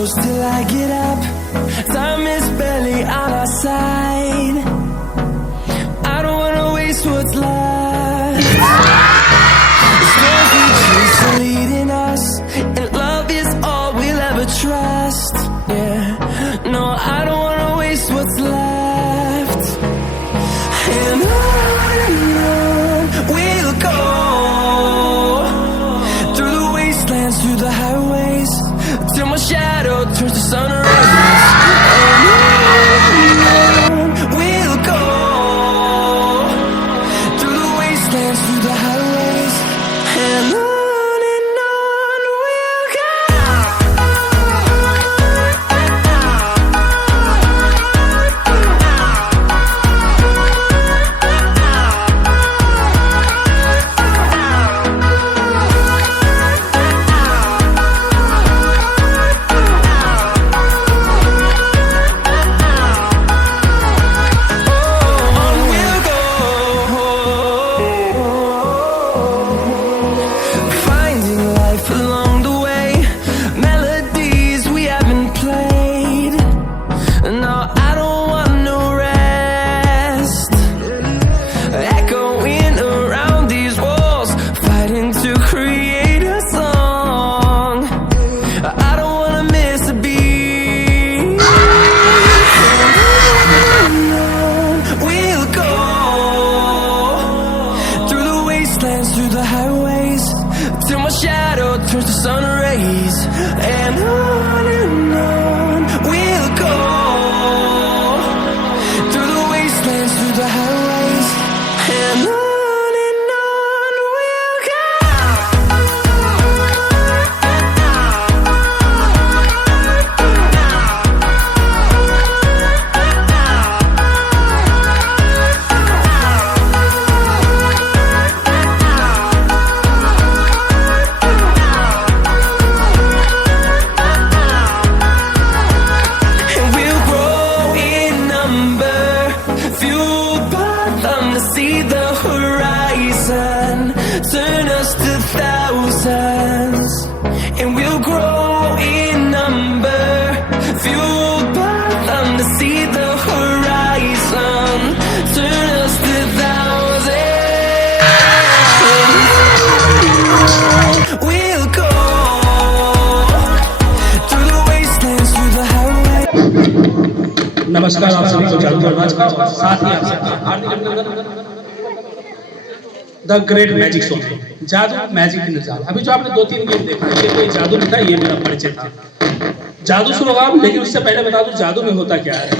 close till I get up. Time is barely on our side. I don't wanna waste what's left. The storms we chase are leading us, and love is all we'll ever trust. Yeah, no, I don't wanna waste what's left. And on we'll go, through the wastelands, through the highways, till my shadow turns to sun rays. And on we'll go, through the wastelands, through the highways, and on we'll go. Finding life along the way, melodies we haven't played. No, I don't want no rest. Echoing around these walls, fighting to create a song. I don't wanna miss a beat. We'll go through the wastelands, through the highways, till my shadow turns to sun rays. And on we'll go, through the wastelands, through the highways, and on we'll go. And we'll grow in number, fueled by them to see the horizon, turn us to thousands. And we'll grow in number, fueled by them to see the horizon, turn us to thousands. We'll go through the wastelands, through the highways. नमस्कार आप सभी को जादूगर नाच का साथ ही आप सबका हार्दिक अभिनंदन द ग्रेट मैजिक शो में जादू मैजिक की नजारा। अभी जो आपने 2-3 गेम देखा ये कोई जादू नहीं था, ये मेरा परिचय था। जादू शुरू होगा, लेकिन उससे पहले बता दूं जादू में होता क्या है।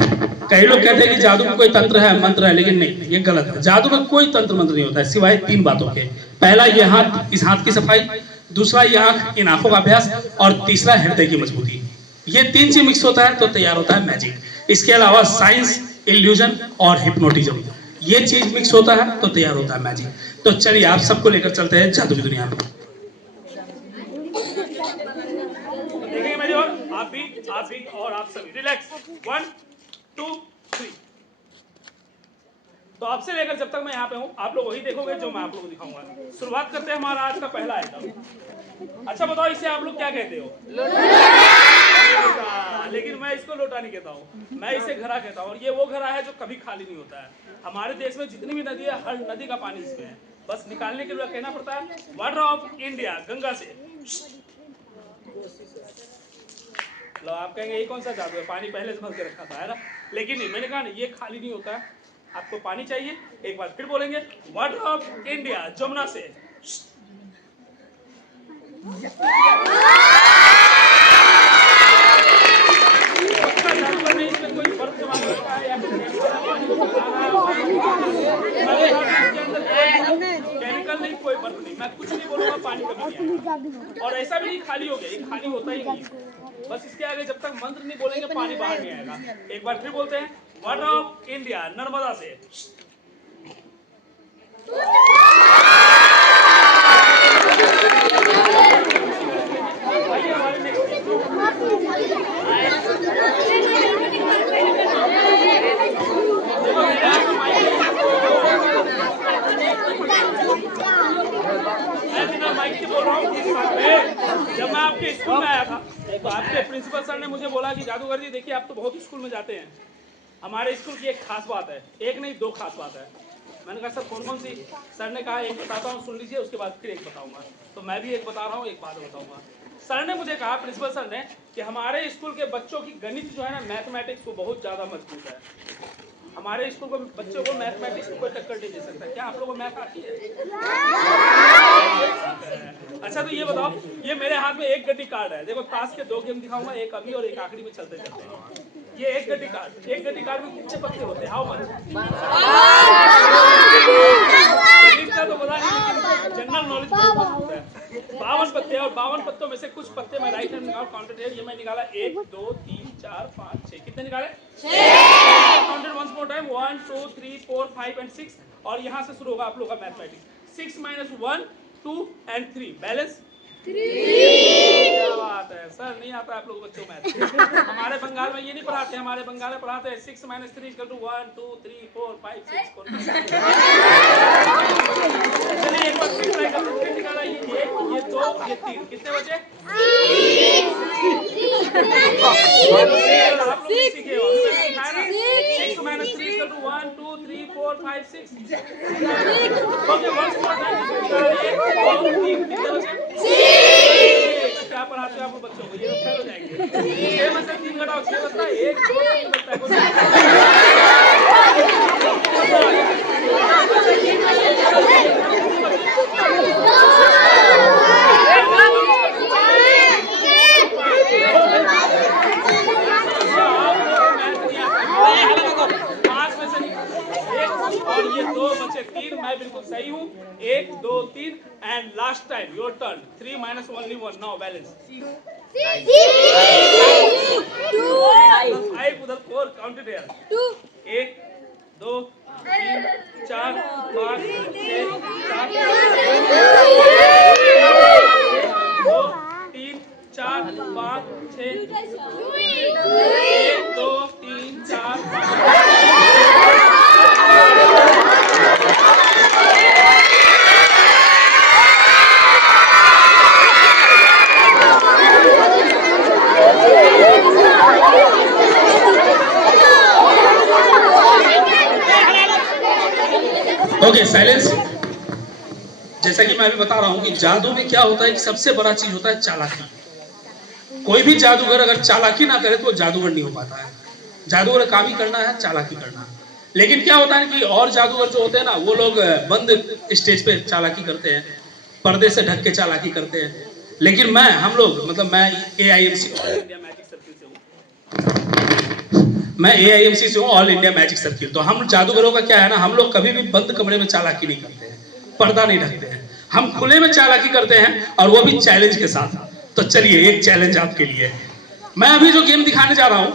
कई लोग कहते हैं कि जादू में कोई तंत्र है, मंत्र है, लेकिन नहीं, ये गलत है। जादू में कोई तंत्र मंत्र नहीं होता है सिवाय 3 बातों के। पहला ये हाथ, इस हाथ की सफाई, दूसरा ये आंख, इन आंखों का अभ्यास, और तीसरा हृदय की मजबूती। ये 3 चीज मिक्स होता है तो तैयार होता है मैजिक। इसके अलावा साइंस, इल्यूजन और हिप्नोटिज्म, ये चीज मिक्स होता है तो तैयार होता है मैजिक। तो चलिए आप सबको लेकर चलते हैं जादू की दुनिया में। देखेंगे मेरी ओर, आप भी और आप सभी रिलैक्स। 1 2 3। तो अब से लेकर जब तक मैं यहाँ पे हूँ आप लोग वही देखोगे जो मैं आप लोगों को दिखाऊंगा। शुरुआत करते हैं हमारा आज का पहला आइटम। अच्छा बताओ इसे आप लोग क्या कहते हो? लेकिन मैं इसको लोटा नहीं कहता हूँ, मैं इसे घड़ा कहता हूँ। और ये वो घड़ा है जो कभी खाली नहीं होता है। हमारे देश में जितनी भी नदी है, हर नदी का पानी इसमें है, बस निकालने के लिए कहना पड़ता है वाटर ऑफ इंडिया, गंगा से। लो आप कहेंगे ये कौन सा जादू है, पानी पहले से भर के रखा था, है ना? लेकिन नहीं, मैंने कहा ना ये खाली नहीं होता है। आपको पानी चाहिए, एक बार फिर बोलेंगे वाटर ऑफ इंडिया, जमुना से। इसमें कोई बर्फ जमा करता है या केमिकल नहीं, कोई बर्फ नहीं, मैं कुछ नहीं बोलूंगा, पानी कभी नहीं आएगा। और ऐसा भी नहीं खाली हो गया, ये खाली होता ही नहीं। बस इसके आगे जब तक मंत्र नहीं बोलेंगे पानी बाहर नहीं आएगा। एक बार फिर बोलते हैं वाटर ऑफ इंडिया, नर्मदा से। जब मैं आपके स्कूल में आया था तो आपके प्रिंसिपल सर ने मुझे बोला कि जादूगर जी देखिए आप तो बहुत स्कूल में जाते हैं, हमारे स्कूल की एक खास बात है, एक नहीं दो खास बात है। मैंने कहा सर कौन कौन सी? सर ने कहा एक बताता हूँ सुन लीजिए, उसके बाद फिर एक बताऊंगा। तो मैं भी एक बता रहा हूँ, एक बात बताऊंगा। सर ने मुझे कहा, प्रिंसिपल सर ने, कि हमारे स्कूल के बच्चों की गणित जो है ना, मैथमेटिक्स को बहुत ज़्यादा मजबूत है। हमारे स्कूल को बच्चों को मैथमेटिक्स को कोई टक्कर नहीं दे सकता। क्या आप लोगों को मैथ आती है? अच्छा तो ये बताओ, ये मेरे हाथ में एक गड्डी कार्ड है, देखो ताश के 2 गेम दिखाऊंगा, एक अभी और एक आखिरी में चलते चलते हैं। ये एक गड्डी कार्ड में कितने पत्ते होते हैं? How much? तो पता नहीं, लेकिन जनरल नॉलेज बहुत मजबूत है। 52 पत्ते, और 52 पत्तों में से कुछ पत्ते मैं राइट हैंड निकाल काउंटेड है, ये मैं निकाला 1 2 3 4 5 6। कितने निकाले? 6। Counted once more time, 1 2 3 4 5 and 6। और यहाँ से शुरू होगा आप लोग का मैथमेटिक्स। 6 - 1 2 and 3 balance 3। क्या बात है सर, नहीं आता आप लोग बच्चों मैथ। हमारे बंगाल में ये नहीं पढ़ाते, हमारे बंगाल में पढ़ाते हैं 6 - 3 = 1 2 3 4 5 6। चलिए एक बार फिर ट्राई करते हैं। निकाला ये 1 ये 2 ये 3, कितने बचे? 3। आप लोग सीखे हो, 6 - 3 = 1 2 3 4 5 6। ओके वंस मोर टाइम, 1 2 3 कितने बचे? क्या पढ़ाते हो आप बच्चों को? ये लोग फेल हो जाएंगे। 6 में से 3 घटाओ, 6 बचता है, 1 2 3 बचता और ये 2 बचे 3। मैं बिल्कुल सही हूँ। 1 2 3 and last time your turn. 3 - only 1 now balance 5 उधर 4 काउंटेड हियर 1 2 3 4 5 6 7 2 3 4 5 6 1 2 3 4 ओके साइलेंस। जैसा कि मैं अभी बता रहा हूं कि जादू में क्या होता है कि सबसे बड़ा चीज होता है चालाकी। कोई भी जादूगर अगर चालाकी ना करे तो जादूगर नहीं हो पाता है। जादूगर काम ही करना है चालाकी करना। लेकिन क्या होता है कि और जादूगर जो होते हैं ना, वो लोग बंद स्टेज पे चालाकी करते हैं, पर्दे से ढक के चालाकी करते हैं। लेकिन हम लोग मतलब मैं AIMC से हूँ, ऑल इंडिया मैजिक सर्किल। तो हम जादूगरों का क्या है ना, हम लोग कभी भी बंद कमरे में चालाकी नहीं करते हैं, पर्दा नहीं ढकते हैं, हम खुले में चालाकी करते हैं, और वो भी चैलेंज के साथ। तो चलिए एक चैलेंज आपके लिए। मैं अभी जो गेम दिखाने जा रहा हूँ,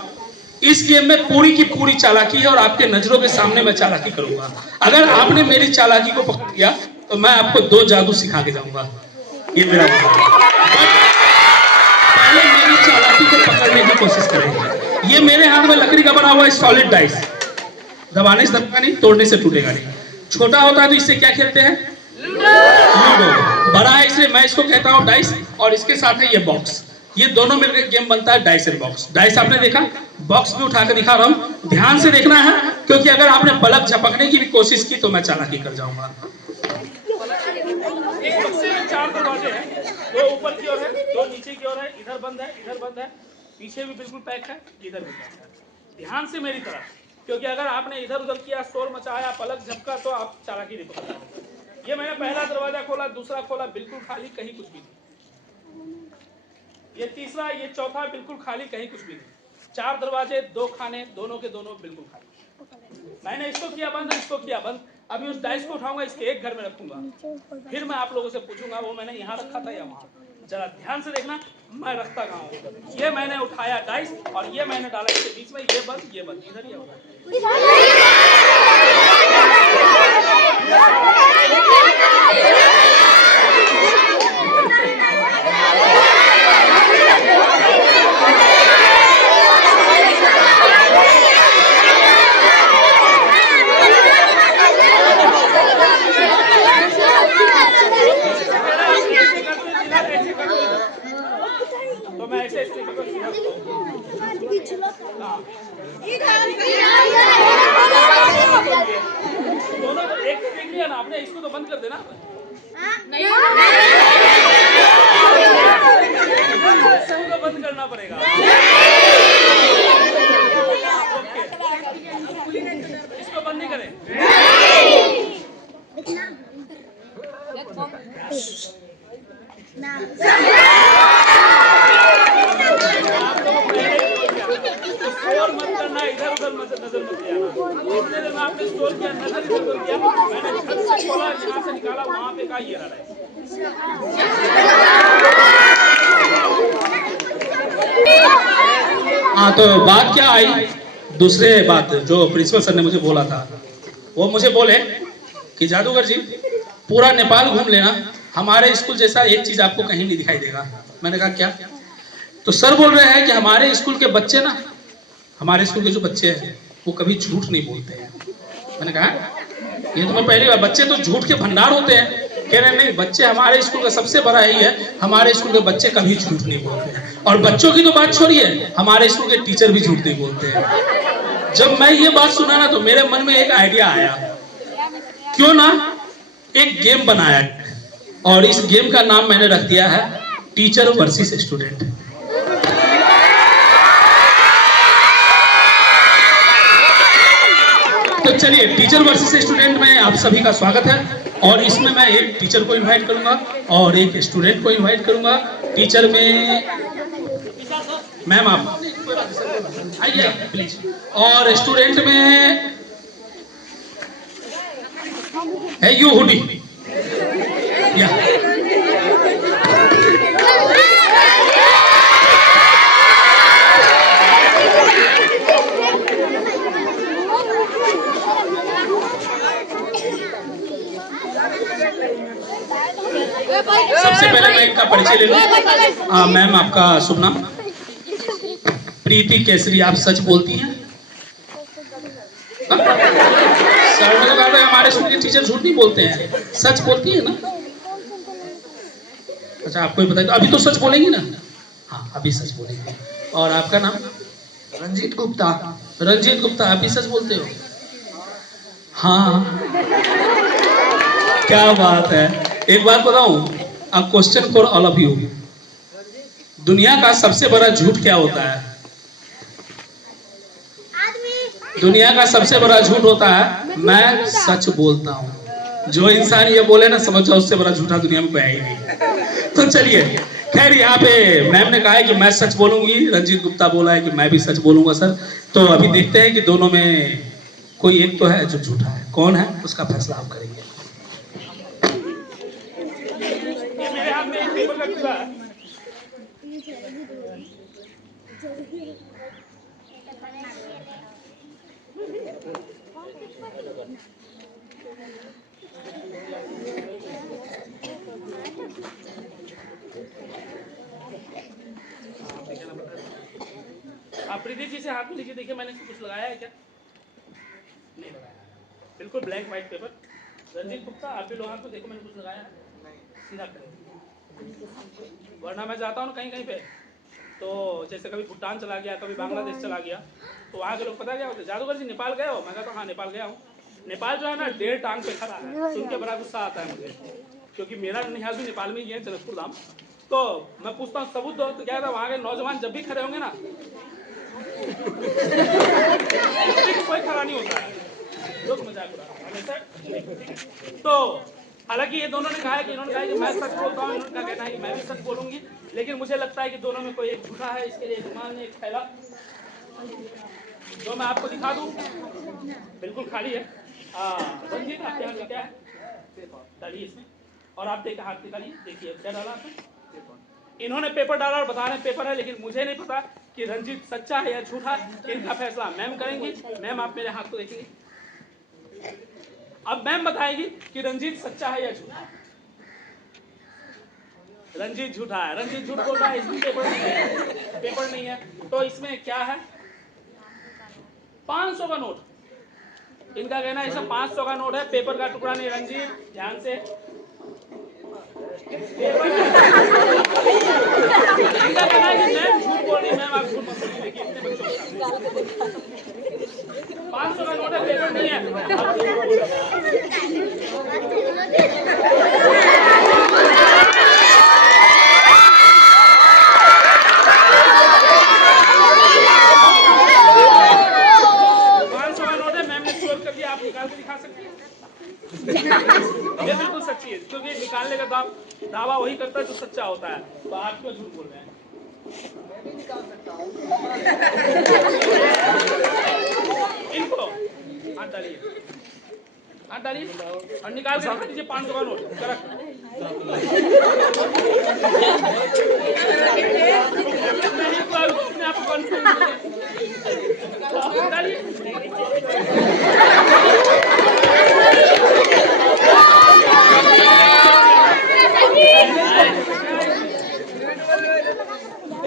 इस गेम में पूरी की पूरी चालाकी है, और आपके नजरों के सामने मैं चालाकी करूंगा। अगर आपने मेरी चालाकी को पकड़ लिया तो मैं आपको 2 जादू सिखा के जाऊंगा। ये मेरा पहले मेरी चालाकी को पकड़ने की कोशिश करेंगे। ये मेरे हाथ में लकड़ी का बना हुआ सॉलिड डाइस, दबाने से दबेगा नहीं, तोड़ने से टूटेगा नहीं। छोटा होता है तो इससे क्या खेलते हैं? लूडो। बड़ा है इसलिए मैं इसको कहता हूँ डाइस, और इसके साथ है ये बॉक्स। ये दोनों मिलकर गेम बनता है डाइस एंड बॉक्स। डाइस आपने देखा, बॉक्स भी उठा कर दिखा रहा हूँ, ध्यान से देखना है, क्योंकि अगर आपने पलक झपकने की भी कोशिश की तो मैं चालाकी कर जाऊंगा। एक बक्से में 4 दरवाजे हैं, 2 ऊपर की ओर है, 2 नीचे की ओर है, इधर बंद है, इधर बंद है, पीछे भी बिल्कुल पैक है, इधर भी पैक है। ध्यान से मेरी तरफ, क्योंकि अगर आपने इधर उधर किया, शोर मचाया, पलक झपका, तो आप चालाकी नहीं पकड़ पाओगे। ये मैंने पहला दरवाजा खोला, दूसरा खोला, बिल्कुल खाली, कहीं कुछ भी नहीं। ये तीसरा, ये चौथा, बिल्कुल खाली, कहीं कुछ भी नहीं। 4 दरवाजे, 2 खाने, दोनों के दोनों बिल्कुल खाली। मैंने इसको किया बंद, इसको किया बंद। अभी उस डाइस को उठाऊंगा, इसके एक घर में रखूंगा, फिर मैं आप लोगों से पूछूंगा वो मैंने यहाँ रखा था या वहाँ। जरा ध्यान से देखना, मैं रखता कहाँ हूँ। ये मैंने उठाया डाइस, और ये मैंने डाला इसके बीच में, ये बंद, ये बंद, इधर ही होगा। तो मैं ऐसे नहीं, इसको तो बंद कर देना। इसको तो बंद करना पड़ेगा। इसको बंद नहीं करें। स्टोर मत करना, इधर उधर नजर मत दिया। जितने देर में आपने स्टोर किया, नजर इधर उधर किया, मैंने छत से खोला, यहाँ से निकाला, वहाँ पे का ये रहा है। हाँ, तो बात क्या आई, दूसरे बात जो प्रिंसिपल सर ने मुझे बोला था, वो मुझे बोले कि जादूगर जी पूरा नेपाल घूम लेना, हमारे स्कूल जैसा एक चीज आपको कहीं नहीं दिखाई देगा। मैंने कहा क्या? तो सर बोल रहे हैं कि हमारे स्कूल के बच्चे ना, हमारे स्कूल के जो बच्चे हैं वो कभी झूठ नहीं बोलते हैं। मैंने कहा ये तो मैं पहली बार, बच्चे तो झूठ के भंडार होते हैं। कह रहे नहीं, बच्चे हमारे स्कूल का सबसे बड़ा ही है, हमारे स्कूल के बच्चे कभी झूठ नहीं बोलते हैं। और बच्चों की तो बात छोड़िए, हमारे स्कूल के टीचर भी झूठ नहीं बोलते हैं। जब मैं ये बात सुना ना, तो मेरे मन में एक आइडिया आया, क्यों ना एक गेम बनाया, और इस गेम का नाम मैंने रख दिया है टीचर वर्सेस स्टूडेंट। तो चलिए, टीचर वर्सेस स्टूडेंट में आप सभी का स्वागत है। और इसमें मैं एक टीचर को इनवाइट करूंगा और एक स्टूडेंट को इनवाइट करूंगा। टीचर में मैम आप आइए प्लीज, और स्टूडेंट में है यू हुडी या सबसे पहले मैं इनका परिचय ले लूं। मैम आपका शुभ नाम? प्रीति केसरी। आप सच बोलती हैं? सर ने तो कहा था हमारे स्कूल के टीचर झूठ नहीं बोलते हैं, सच बोलती है ना? अच्छा, आपको ही बताइए, अभी तो सच बोलेंगी ना? हाँ, अभी सच बोलेंगे। और आपका नाम? रंजीत गुप्ता। रंजीत गुप्ता, आप भी सच बोलते हो? हाँ, क्या बात है। एक बात बताऊं, a question for all of you, दुनिया का सबसे बड़ा झूठ क्या होता है? दुनिया का सबसे बड़ा झूठ होता है मैं सच बोलता हूँ। जो इंसान ये बोले ना, समझ जाओ उससे बड़ा झूठा दुनिया में कोई है ही नहीं। तो चलिए, खैर यहाँ पे मैम ने कहा है कि मैं सच बोलूंगी, रंजीत गुप्ता बोला है कि मैं भी सच बोलूंगा सर। तो अभी देखते हैं कि दोनों में कोई एक तो है जो झूठा है, कौन है उसका फैसला आप करेंगे। मेरे हाथ में एक पेपर का टुकड़ा है। आप प्रीति जी से हाथ में लीजिए, देखिए मैंने कुछ लगाया है क्या? नहीं लगाया, बिल्कुल black white paper. Ranjit Gupta, आप भी लोग हाथ में देखो, मैंने कुछ लगाया है? सीधा करें, वरना मैं जाता हूँ कहीं कहीं पे, तो जैसे कभी भूटान चला गया, कभी बांग्लादेश चला गया, तो वहाँ के लोग पता क्या होते, जादूगर जी नेपाल गए हो? मैं कहता हूँ हाँ नेपाल गया हूँ। नेपाल जो है ना, 1.5 टांग पे खड़ा है, सुन के बड़ा गुस्सा आता है मुझे, क्योंकि मेरा निहाल भी नेपाल में ही है, जनकपुर धाम। तो मैं पूछता हूँ सबूत दो, तो क्या था, वहाँ के नौजवान जब भी खड़े होंगे ना, कोई खड़ा नहीं होता है, लोग मजाक उड़ा हमेशा। तो हालांकि ये दोनों ने कहा है कि इन्होंने कहा कि मैं सच बोलता हूँ, इन्होंने कहना है कि मैं भी सच बोलूंगी, लेकिन मुझे लगता है कि दोनों में कोई एक झूठा है। इसके लिए रुमाल में एक थैला जो मैं आपको दिखा दूं, बिल्कुल खाली है। रंजीत, आपके हाथ में क्या है? डालिए इसमें, और आप देखिए हाथ निकालिए, देखिए क्या डाला आपने। इन्होंने पेपर डाला और बता रहे पेपर है, लेकिन मुझे नहीं पता कि रंजीत सच्चा है या झूठा। इनका फैसला मैम करेंगी। मैम, आप मेरे हाथ को देखेंगे, अब मैम बताएगी कि रंजीत सच्चा है या झूठा। रंजीत झूठा है, रंजीत झूठ बोल रहा है, इसमें पेपर नहीं है, पेपर नहीं है। तो इसमें क्या है? 500 का नोट। इनका कहना है इसमें 500 का नोट है, पेपर का टुकड़ा नहीं। रंजीत, ध्यान से, इनका कहना है कि मैम झूठ बोल रही है। मैम, आप झूठ मत बोलिए, देखिए इतने बच्चों के सामने 500 का नोट है, पेपर नहीं है। आप निकाल के दिखा सकती हैं? ये बिल्कुल सच्ची है, क्योंकि निकालने का दावा वही करता है जो सच्चा होता है। तो आप क्यों झूठ बोल रहे हैं? मैं भी निकाल सकता हूँ। इनको हाथ डालिए, हाथ डालिए और निकाल के रख दीजिए 500 का नोट। करेक्ट। आपको कंफ्यूज डालिए।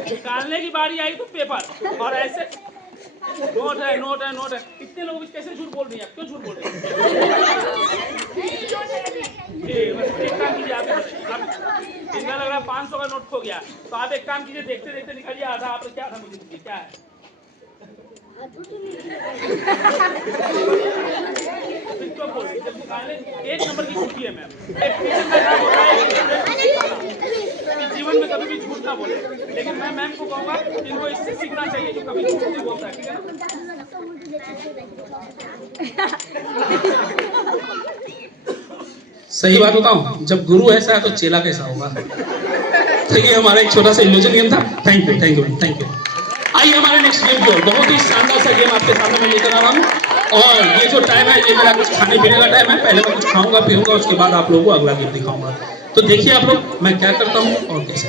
निकालने की बारी आई तो पेपर और ऐसे नोट है, नोट है, नोट है। इतने लोग कैसे झूठ बोल रही हैं? आप क्यों झूठ बोल रहे हैं? एक काम कीजिए, आप इतना लग रहा है 500 का नोट खो गया, तो आप एक काम कीजिए, देखते देखते निकालिए आधा। आपने क्या था? मुझे क्या है? जब निकालने एक नंबर की छुट्टी है मैम। एक टीचर का काम होता है कि जीवन में कभी भी झूठ ना बोले, लेकिन मैं मैम को कहूँगा इनको इससे सीखना चाहिए जो कभी झूठ नहीं बोलता है, ठीक है ना? सही बात बताऊं, जब गुरु ऐसा है तो चेला कैसा होगा? तो ये हमारा एक छोटा सा इल्यूजन गेम था। Thank you, thank you, thank you. आइए हमारे नेक्स्ट गेम की ओर। बहुत ही शानदार सा गेम आपके सामने मैं लेकर आ रहा हूँ, और ये जो टाइम है ये मेरा कुछ खाने पीने का टाइम है। पहले मैं कुछ खाऊंगा पीऊंगा, उसके बाद आप लोगों को अगला गेम दिखाऊंगा। तो देखिए आप लोग मैं क्या करता हूँ और कैसे।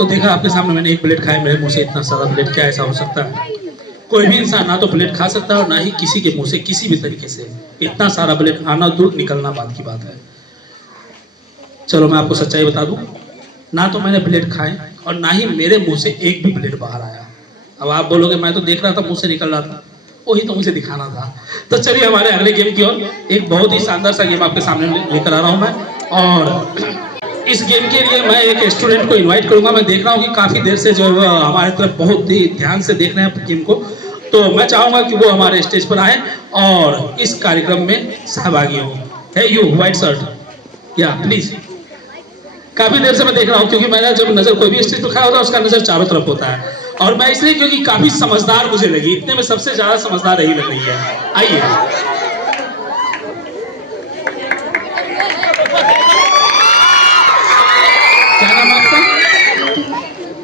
तो देखा आपके सामने मैंने एक प्लेट खाया, मेरे मुंह से इतना सारा प्लेट, क्या ऐसा हो सकता है? कोई भी इंसान ना तो प्लेट खा सकता है और ना ही किसी के मुंह से किसी भी तरीके से इतना सारा प्लेट आना दूर निकलना बात की बात है। चलो मैं आपको सच्चाई बता दूं, ना तो मैंने प्लेट खाए और ना ही मेरे मुंह से एक भी प्लेट बाहर आया। अब आप बोलोगे मैं तो देख रहा था मुंह से निकल रहा था, वही तो मुझे दिखाना था। तो चलिए हमारे अगले गेम की ओर, एक बहुत ही शानदार सा गेम आपके सामने लेकर आ रहा हूं मैं। और इस गेम के लिए मैं एक स्टूडेंट को इनवाइट करूंगा। मैं देख रहा हूं कि काफी देर से जो हमारे तरफ बहुत ही ध्यान से देख रहे हैं गेम को, तो मैं चाहूंगा कि वो हमारे स्टेज पर आए और इस कार्यक्रम में सहभागी हो। है यू व्हाइट शर्ट, या प्लीज। काफी देर से मैं देख रहा हूँ, क्योंकि मेरा जब नजर कोई भी स्टेज पर खड़ा होता है उसका नजर चारों तरफ होता है, और मैं इसलिए क्योंकि काफी समझदार मुझे लगी, इतने में सबसे ज्यादा समझदार यही लग रही है। आइए। क्या नाम है आपका?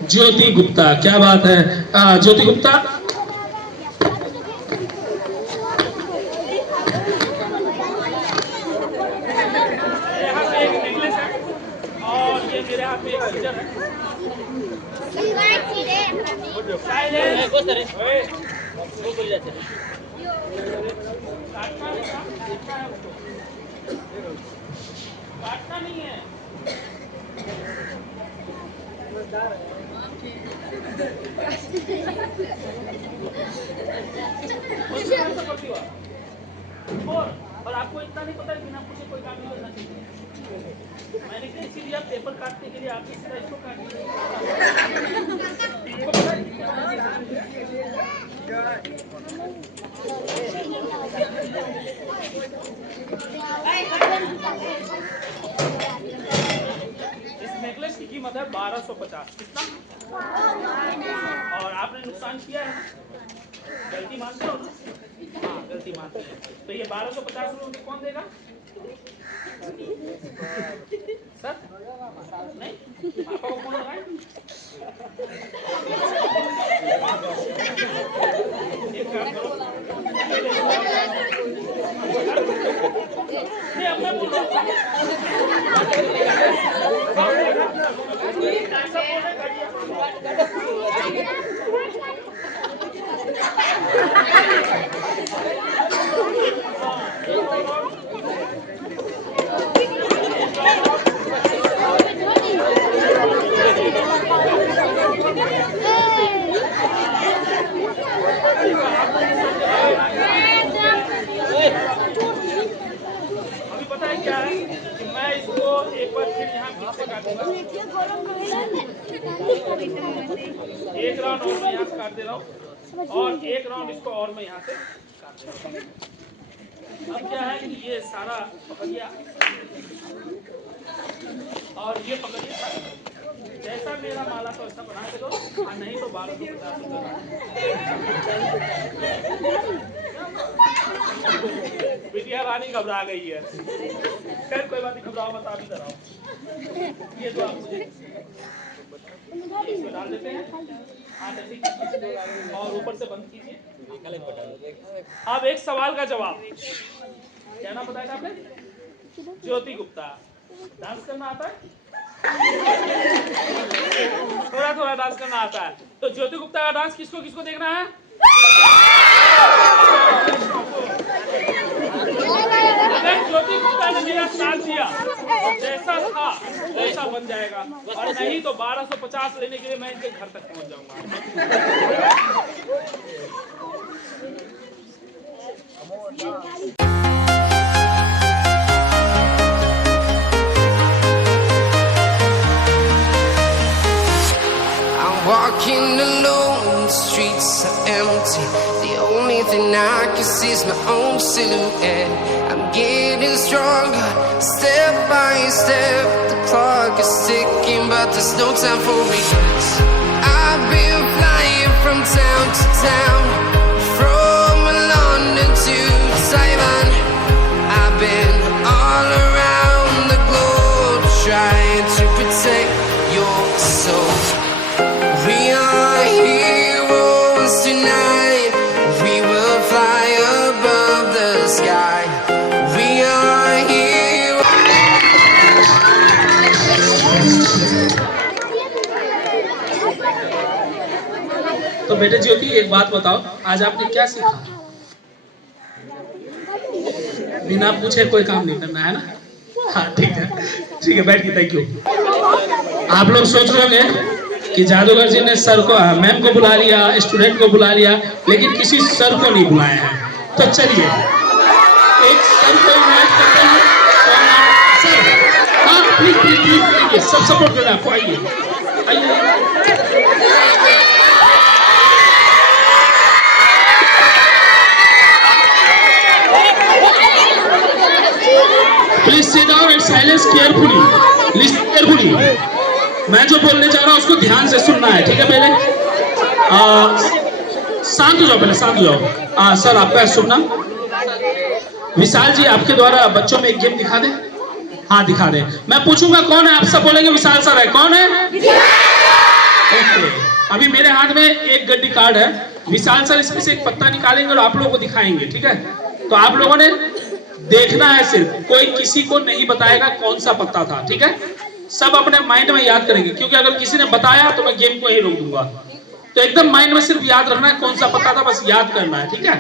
ज्योति गुप्ता, क्या बात है। ज्योति गुप्ता, मेरे हाथ में एक सीजर है। काटना नहीं है। और आपको इतना नहीं पता है बिना पूछे कोई काम नहीं करना चाहिए। मैंने कहा इसीलिए आप पेपर काटने के लिए आप इस तरह इसको काट इस नेकलेस की कीमत है 1250। कितना? और आपने नुकसान किया है, गलती मानते हो ना? हाँ, गलती मानते हैं। तो ये 1250 रुपये कौन देगा? सर नहीं, पापा को फोन लगाए। एक काम करो, नहीं अब मैं बोल रहा हूँ। अभी पता है क्या है कि मैं इसको एक बार फिर यहाँ पीछे काटूंगा। एक राउंड और मैं यहाँ से काट दे रहा हूँ और एक राउंड इसको और मैं यहाँ से काट दे रहा हूँ। अब क्या है कि ये सारा पकड़िया और ये पकड़िए, जैसा मेरा माला तो ऐसा बना के दो, और नहीं तो 1250 बिटिया रानी घबरा गई है। खैर कोई बात नहीं, घबराओ मत, आप इधर आओ। ये तो आप मुझे इसमें डाल देते हैं, हाथ ऐसे और ऊपर से बंद कीजिए। अब एक सवाल का जवाब, क्या नाम बताया था आपने? ज्योति गुप्ता। डांस करना आता है? थोड़ा थोड़ा डांस करना आता है। तो ज्योति गुप्ता का डांस किसको किसको देखना है? अगर ज्योति गुप्ता ने मेरा साथ दिया तो जैसा था वैसा बन जाएगा, और नहीं तो 1250 लेने के लिए मैं इनके घर तक पहुंच जाऊंगा। Walking alone, the streets are empty. The only thing I can see is my own silhouette. I'm getting stronger, step by step. The clock is ticking, but there's no time for regrets. I've been flying from town to town, from London to Taiwan. I've been all around the globe, trying to protect your soul. We are heroes tonight. We will fly above the sky. We are heroes. तो बेटे ज्योति एक बात बताओ, आज आपने क्या सीखा? बिना पूछे कोई काम नहीं करना है ना? हाँ ठीक है बैठिए, थैंक यू। आप लोग सोच रहे होंगे कि जादूगर जी ने सर को, मैम को बुला लिया, स्टूडेंट को बुला लिया, लेकिन किसी सर को नहीं बुलाया है। तो चलिए एक सर को इनवाइट करते हैं। सर, हाँ प्लीज प्लीज प्लीज सब सपोर्ट करना आपको, आइए आइए। Please sit down and silence carefully, listen carefully. मैं जो बोलने जा रहा हूँ उसको ध्यान से सुनना है, ठीक है? पहले शांत हो जाओ, पहले शांत हो जाओ। सर आपका सुनना। विशाल जी आपके द्वारा बच्चों में एक गेम दिखा दे। हाँ दिखा दे। मैं पूछूंगा कौन है, आप सब बोलेंगे विशाल सर है। कौन है? ओके, अभी मेरे हाथ में एक गड्डी कार्ड है। विशाल सर इसमें से एक पत्ता निकालेंगे और आप लोगों को दिखाएंगे, ठीक है? तो आप लोगों ने देखना है सिर्फ, कोई किसी को नहीं बताएगा कौन सा पत्ता था, ठीक है? सब अपने माइंड में याद करेंगे, क्योंकि अगर किसी ने बताया तो मैं गेम को ही रोक दूंगा। तो एकदम माइंड में सिर्फ याद रखना है कौन सा पत्ता था, बस याद करना है, ठीक है?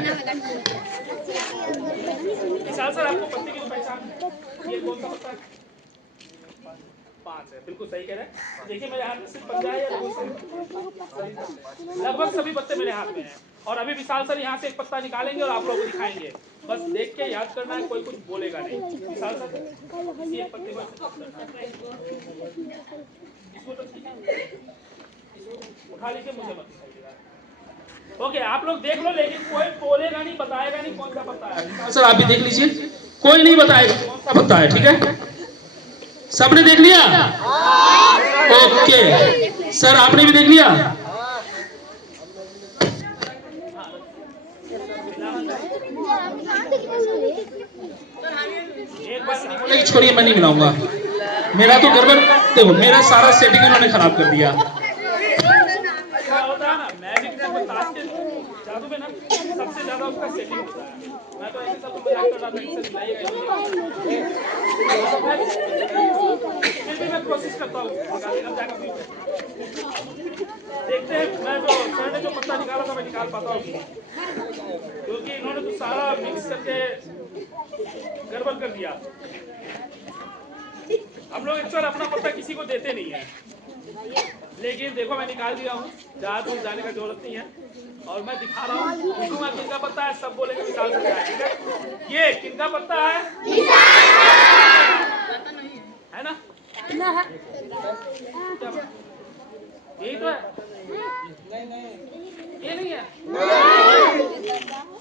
सर आपको पत्ते की तो पहचान, ये कौन सा पत्ता है? 5 है, बिल्कुल सही कह रहे हैं। देखिए मेरे हाथ में सिर्फ पत्ता है, लगभग सभी पत्ते मेरे हाथ में हैं। और अभी विशाल सर यहाँ से एक पत्ता निकालेंगे और आप लोगों को दिखाएंगे। बस देख के याद करना है, कोई कुछ बोलेगा नहीं। विशाल सर इसी एक पत्ते को उठा लीजिए, मुझे मत दिखाइएगा। ओके, आप लोग देख लो, लेकिन कोई बोलेगा नहीं, बताएगा नहीं कौन सा पत्ता है। सर आप भी देख लीजिए, कोई नहीं बताएगा कौन सा पत्ता है, ठीक है? सबने देख लिया? ओके सर आपने भी देख लिया? छोड़िए, मैं नहीं मिलाऊंगा। मेरा तो गड़बड़, देखो मेरा सारा सेटिंग इन्होंने खराब कर दिया। होता है ना मैजिक में, ताश के जादू में ना सबसे ज्यादा उसका सेटिंग होता है। मैं तो ऐसे सब मजाक कर रहा था कि सर फिर भी मैं कोशिश करता हूँ। देखते हैं मैं जो सर ने जो पत्ता निकाला था मैं निकाल पाता हूँ, क्योंकि इन्होंने तो सारा मिक्स करके गड़बड़ कर दिया। हम लोग अक्सर अपना पत्ता किसी को देते नहीं है, लेकिन देखो मैं निकाल दिया हूँ, जादू जाने का जरूरत नहीं है। और मैं दिखा रहा हूँ, पूछूंगा किनका पत्ता है, सब बोलेंगे विशाल सर का, ठीक है? ये किनका पत्ता है? है ना? यही तो है। ये नहीं है?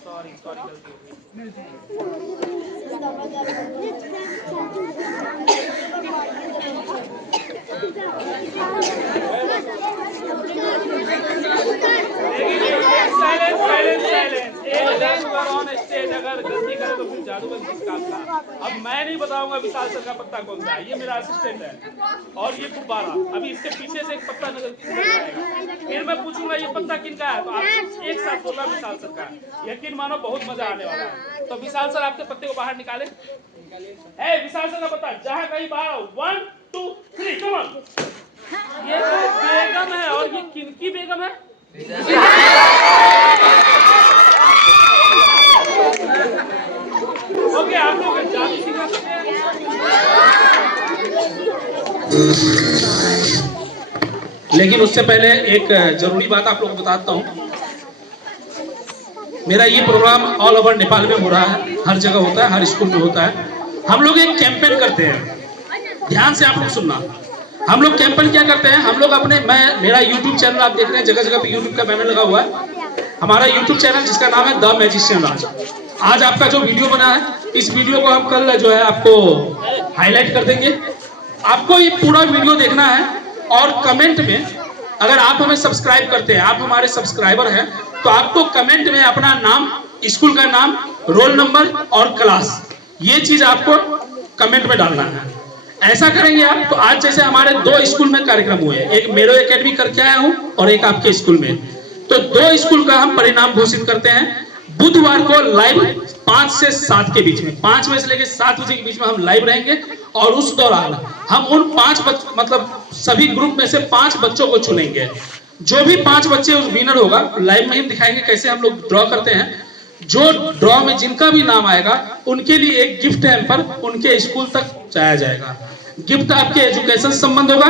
सॉरी गलती अगर गलती करे तो फिर जादूगर किस काम का? अब मैं नहीं बताऊंगा विशाल सर का पत्ता कौन सा है, ये मेरा असिस्टेंट है। और ये गुब्बारा, अभी इसके पीछे से एक पत्ता नजर आएगा, फिर मैं पूछूंगा ये पत्ता किनका है, तो आप एक साथ बोलना विशाल सर का। यकीन मानो बहुत मजा आने वाला है। तो विशाल सर आपके पत्ते को बाहर निकाले। है विशाल सर का पत्ता, जहाँ कहीं बाहर 1 2 3 कम ऑन। ये तो बेगम है, और ये किनकी बेगम है? ओके, आप लोग जादू सीखना सकते हैं। लेकिन उससे पहले एक जरूरी बात आप लोगों को बताता हूँ। मेरा ये प्रोग्राम ऑल ओवर नेपाल में हो रहा है, हर जगह होता है, हर स्कूल में होता है। हम लोग एक कैंपेन करते हैं, ध्यान से आप लोग सुनना। हम लोग कैंपेन क्या करते हैं, हम लोग अपने, मेरा यूट्यूब चैनल आप देख रहे हैं, जगह जगह पे यूट्यूब का बैनर लगा हुआ है। हमारा यूट्यूब चैनल जिसका नाम है द मैजिशियन राज। आज आपका जो वीडियो बना है, इस वीडियो को हम कल जो है आपको हाईलाइट कर देंगे। आपको ये पूरा वीडियो देखना है, और कमेंट में अगर आप हमें सब्सक्राइब करते हैं, आप हमारे सब्सक्राइबर हैं, तो आपको कमेंट में अपना नाम, स्कूल का नाम, रोल नंबर और क्लास, ये चीज आपको कमेंट में डालना है। ऐसा करेंगे आप तो आज जैसे हमारे 2 स्कूल में कार्यक्रम हुए, एक मेरो एकेडमी करके आया हूँ और एक आपके स्कूल में, तो 2 स्कूल का हम परिणाम घोषित करते हैं। बुधवार को लाइव 5 से 7 के बीच में, 5 बजे से लेकर 7 बजे के बीच में हम लाइव रहेंगे। और उस दौरान हम उन 5 मतलब सभी ग्रुप में से 5 बच्चों को चुनेंगे। जो भी 5 बच्चे उस विनर होगा, लाइव में ही दिखाएंगे कैसे हम लोग ड्रॉ करते हैं। जो ड्रॉ में जिनका भी नाम आएगा उनके लिए एक गिफ्ट हैम्पर उनके स्कूल तक पहुंचाया जाएगा। गिफ्ट आपके एजुकेशन से संबंध होगा,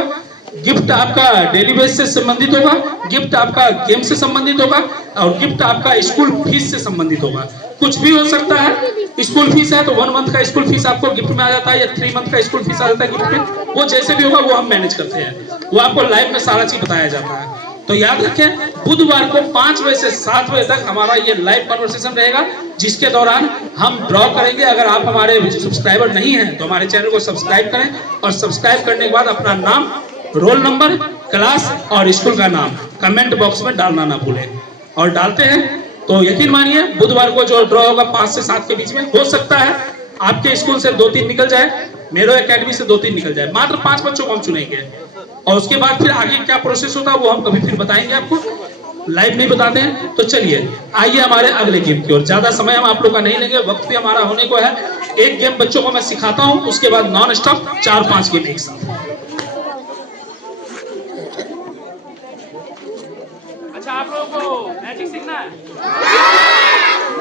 गिफ्ट आपका डेली बेस से संबंधित होगा, गिफ्ट आपका गेम से संबंधित होगा और गिफ्ट आपका स्कूल फीस से संबंधित होगा। कुछ भी हो सकता है। स्कूल फीस है तो 1 मंथ का स्कूल फीस आपको गिफ्ट में आ जाता है या 3 मंथ का स्कूल फीस आ जाता है गिफ्ट में। वो जैसे भी होगा वो हम मैनेज करते हैं, वो आपको लाइव में सारा चीज बताया जाता है। तो याद रखें, बुधवार को 5 बजे से 7 बजे तक हमारा ये लाइव कन्वर्सेशन रहेगा, जिसके दौरान हम ड्रॉ करेंगे। अगर आप हमारे सब्सक्राइबर नहीं हैं तो हमारे चैनल को सब्सक्राइब करें और सब्सक्राइब करने के बाद अपना नाम, रोल नंबर, क्लास और स्कूल का नाम कमेंट बॉक्स में डालना ना भूलें। और डालते हैं तो यकीन मानिए बुधवार को जो ड्रॉ होगा 5 से 7 के बीच में, हो सकता है आपके स्कूल से 2-3 निकल जाए, मेरो एकेडमी से 2-3 निकल जाए। मात्र 5 बच्चों को हम चुनेंगे और उसके बाद फिर आगे क्या प्रोसेस होता है वो हम कभी फिर बताएंगे आपको, लाइव नहीं बताते हैं। तो चलिए आइए हमारे अगले गेम की ओर। ज्यादा समय हम आप लोग का नहीं लेंगे, वक्त भी हमारा होने को है। एक गेम बच्चों को मैं सिखाता हूँ, उसके बाद नॉन स्टॉप 4-5 गेम एक साथ। अच्छा, आप लोगों को मैजिक सीखना है?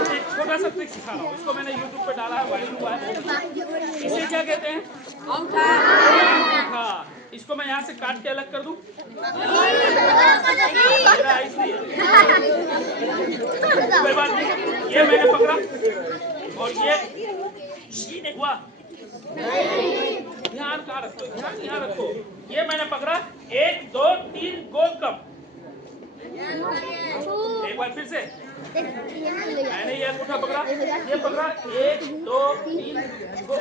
एक छोटा सा ट्रिक सिखा रहा हूँ, इसको मैंने YouTube पे डाला है, वायरल हुआ है। इसे क्या कहते हैं? हाँ, इसको मैं यहाँ से काट के अलग कर दूँ? कोई बात नहीं, ये मैंने पकड़ा और ये हुआ। ध्यान कहाँ रखो, ध्यान रखो। ये मैंने पकड़ा, 1 2 3 गो कम। एक बार फिर से, मैंने ये अंगूठा पकड़ा, ये पकड़ा, 1 2 3 गो।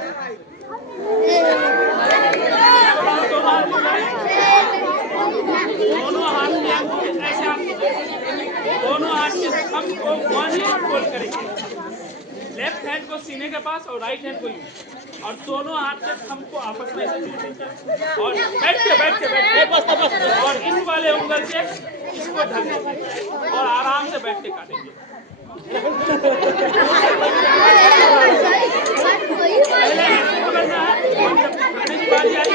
दोनों हाथ के अंगूठे ऐसे, दोनों हाथ के थंब को 1 इंच फोल्ड करेंगे। लेफ्ट हैंड को सीने के पास और राइट हैंड को यूं, और दोनों हाथ के थंब को आपस में ऐसे जोड़ देंगे और बैठ के और इस वाले उंगल से इसको ढक देंगे और आराम से बैठ के काटेंगे। पहले ऐसे पकड़ना है और जब खाने की बारी आई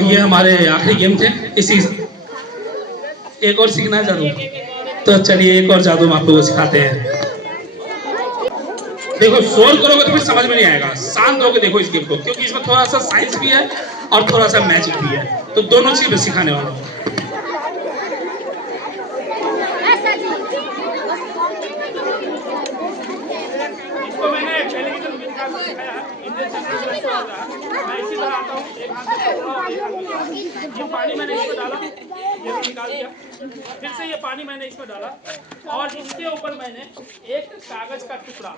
ये हमारे आखिरी गेम थे। इसी एक और सीखना है जादू, तो चलिए एक और जादू हम आप लोगों को सिखाते हैं। देखो शोर करोगे तो फिर समझ में नहीं आएगा, शांत होकर देखो इस गेम को, क्योंकि इसमें थोड़ा सा साइंस भी है और थोड़ा सा मैजिक भी है, तो दोनों चीज सिखाने वाला हूँ। इसको मैंने टेलीविजन में सिखाया, इंडियन चैनल में होता है। मैं इसी तरह आता हूँ, एक हाथ से पकड़ा और एक हाथ में डाला। ये पानी मैंने इसमें डाला, ये भी निकाल दिया। फिर से ये पानी मैंने इसमें डाला और इसके ऊपर मैंने एक कागज का टुकड़ा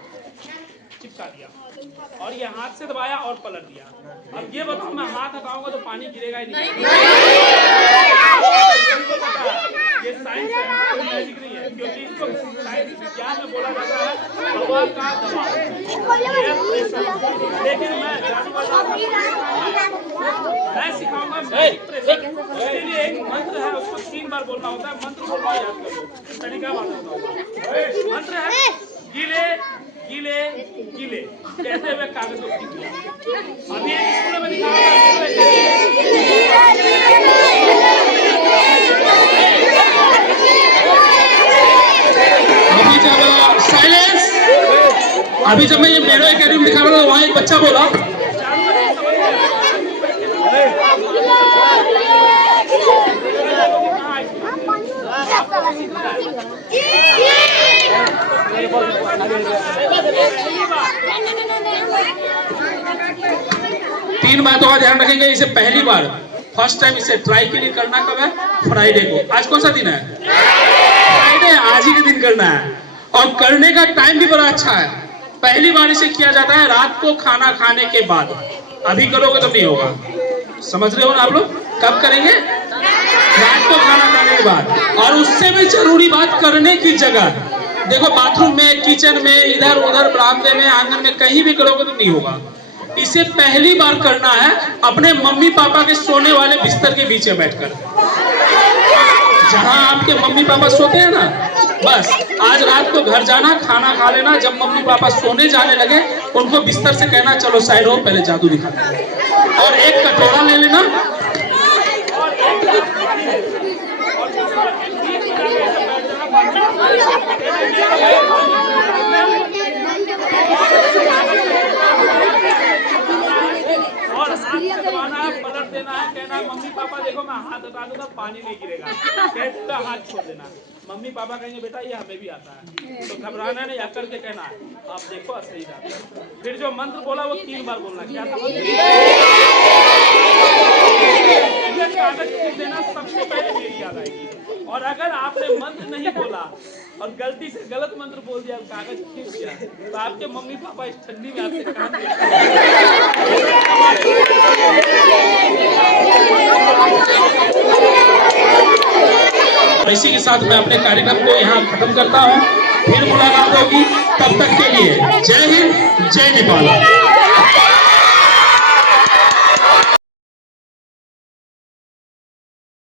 चिपका दिया और ये हाथ से दबाया और पलट दिया। अब ये बताओ, मैं हाथ हटाऊंगा तो पानी गिरेगा ही नहीं। ये साइंस है, कोई मैजिक नहीं है, क्योंकि इसको साइंस विज्ञान में बोला जाता है हवा का दबाव। लेकिन मैं सिखाऊंगा मैजिक प्रेशर। उसके लिए एक मंत्र है, उसको 3 बार बोलना होता है। मंत्र बोलना याद करो, तरीका बताता हूँ। मंत्र है गीले गीले गीले कहते हुए कागज को पीट लिया। अभी एक स्कूल में अभी जब मैं ये मेरो एकेडमी में दिखा रहा था, वहाँ एक बच्चा बोला 3 बातों का ध्यान रखेंगे। इसे पहली बार फर्स्ट टाइम इसे ट्राई के लिए करना कब है? फ्राइडे को। आज कौन सा दिन है? फ्राइडे, आज ही के दिन करना है। और करने का टाइम भी बड़ा अच्छा है। पहली बार इसे किया जाता है रात को खाना खाने के बाद। अभी करोगे तो नहीं होगा, समझ रहे हो ना आप लोग? कब करेंगे? रात को खाना खाने के बाद। और उससे भी जरूरी बात, करने की जगह देखो, बाथरूम में, किचन में, इधर उधर, बरामदे में, आंगन में, कहीं भी करोगे तो नहीं होगा। इसे पहली बार करना है अपने मम्मी पापा के सोने वाले बिस्तर के बीच में बैठकर। जहां आपके मम्मी पापा सोते हैं ना, बस आज रात को घर जाना, खाना खा लेना, जब मम्मी पापा सोने जाने लगे उनको बिस्तर से कहना चलो साइड हो, पहले जादू दिखाते हैं। और एक कटोरा ले लेना, और हाथ से दबाना है, पलट देना है, कहना है मम्मी पापा देखो मैं हाथ हटा दूंगा पानी नहीं गिरेगा, कहते हाथ छोड़ देना। मम्मी पापा कहेंगे बेटा ये हमें भी आता है, तो घबराना नहीं, आकर के कहना है आप देखो असली जाता है। फिर जो मंत्र बोला वो 3 बार बोलना। क्या था कागज छीन देना, सबसे पहले मेरी याद आएगी। और अगर आपने मंत्र नहीं बोला और गलती से गलत मंत्र बोल दिया, कागज खींच दिया, तो आपके मम्मी पापा इस ठंडी में आपसे काम इसी के साथ मैं अपने कार्यक्रम को यहाँ खत्म करता हूँ। फिर मुलाकात होगी, तब तक के लिए जय हिंद, जय नेपाल।